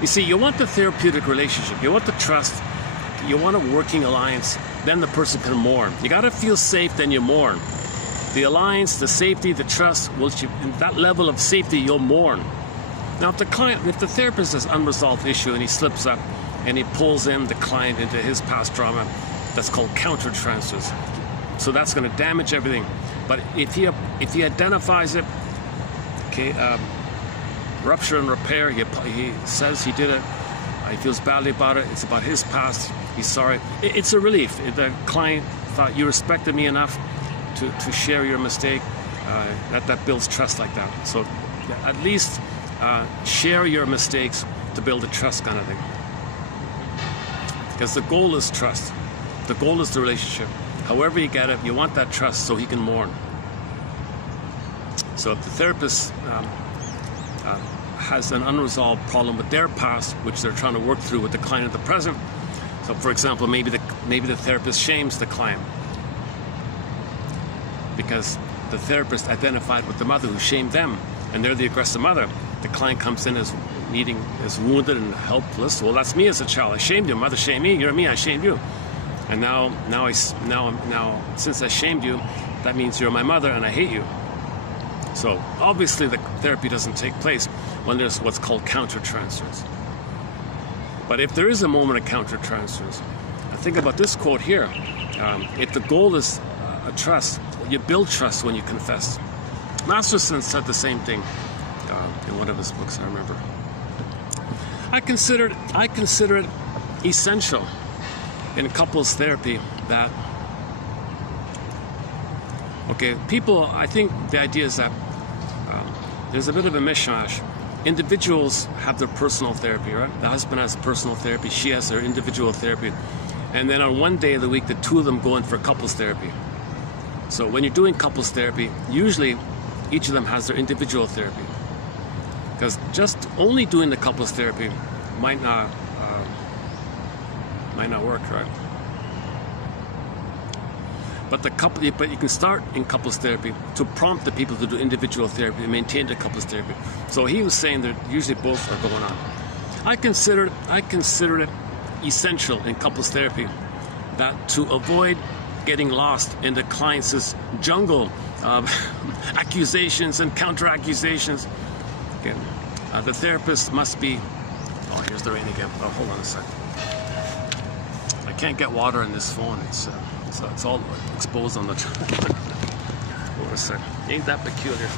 You see, you want the therapeutic relationship. You want the trust. You want a working alliance. Then the person can mourn. You got to feel safe, then you mourn. The alliance, the safety, the trust, in that level of safety, you'll mourn. Now, if the therapist has unresolved issue and he slips up and he pulls in the client into his past trauma, that's called countertransference. So that's going to damage everything. But if he identifies it, okay, rupture and repair, he says he did it, he feels badly about it, it's about his past, he's sorry. It's a relief. The client thought you respected me enough to share your mistake. That builds trust like that. So at least share your mistakes to build a trust kind of thing. Because the goal is trust. The goal is the relationship. However you get it, you want that trust so he can mourn. So if the therapist has an unresolved problem with their past, which they're trying to work through with the client at the present. So for example, maybe the therapist shames the client because the therapist identified with the mother who shamed them, and they're the aggressive mother. The client comes in as wounded and helpless. Well, that's me as a child. I shamed you. Mother shamed me. You're me. I shamed you. And now, since I shamed you, that means you're my mother, and I hate you. So obviously, the therapy doesn't take place when there's what's called countertransference. But if there is a moment of countertransference, think about this quote here. If the goal is a trust, you build trust when you confess. Masterson said the same thing in one of his books, I remember. I consider it essential in couples therapy that, okay, people, I think the idea is that there's a bit of a mishmash. Individuals have their personal therapy, right? The husband has personal therapy, she has her individual therapy. And then on one day of the week, the two of them go in for couples therapy. So when you're doing couples therapy, usually each of them has their individual therapy. Because just only doing the couples therapy might not work, right? But you can start in couples therapy to prompt the people to do individual therapy and maintain the couples therapy. So he was saying that usually both are going on. I consider it essential in couples therapy that to avoid getting lost in the client's jungle of accusations and counter-accusations. Again, the therapist must be. Oh, here's the rain again. Oh, hold on a sec. I can't get water in this phone. It's all exposed on the. Hold on a sec. Ain't that peculiar?